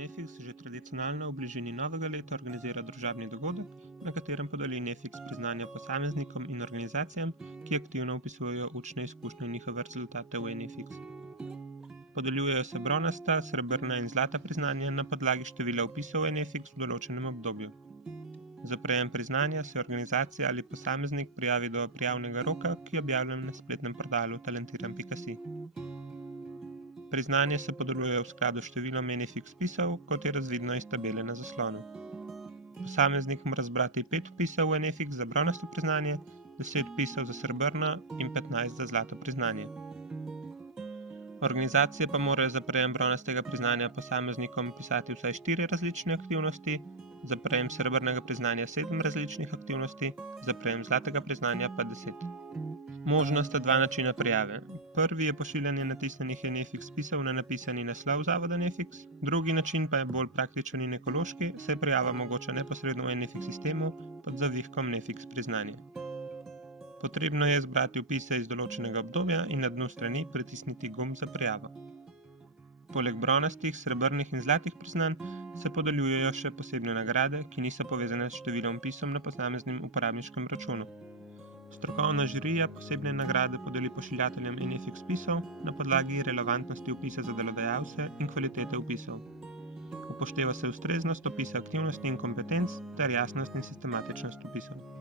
Nefix že tradicionalno v bližini novega leta organizira družabni dogodek, na katerem podeli Nefix priznanja posameznikom in organizacijam, ki aktivno vpisujejo učne izkušnje in njihove rezultate v Nefix. Podeljujejo se bronasta, srebrna in zlata priznanja na podlagi števila vpisov v Nefix v določenem obdobju. Za prejem priznanja se organizacija ali posameznik prijavi do prijavnega roka, ki je objavljen na spletnem portalu talentiran.si. Priznanje se podeljuje v skladu s številom Nefix vpisov, kot je razvidno iz tabele na zaslonu. Posameznik mora zbrati 5 vpisov v Nefix za bronasto priznanje, 10 vpisov za srebrno in 15 za zlato priznanje. Organizacije pa morajo za prejem bronastega priznanja posameznikom pisati vsaj 4 različne aktivnosti, za prejem srebrnega priznanja 7 različnih aktivnosti, za prejem zlatega priznanja pa 10. Možna sta dva načina prijave. Prvi je pošiljanje natisnjenih Nefix vpisov na napisani naslov zavoda Nefix, drugi način pa je bolj praktičen in ekološki, saj je prijava mogoča neposredno v Nefix sistemu pod zavihkom Nefix priznanje. Potrebno je zbrati vpise iz določenega obdobja in na dnu strani pritisniti gumb za prijavo. Poleg bronastih, srebrnih in zlatih priznanj se podeljujejo še posebne nagrade, ki niso povezane s številom vpisov na posameznem uporabniškem računu. Strokovna žirija posebne nagrade podeli pošiljateljem Nefix vpisov na podlagi relevantnosti vpisa za delodajalce in kvalitete vpisov. Upošteva se ustreznost opisa aktivnosti in kompetenc ter jasnost in sistematičnost vpisov.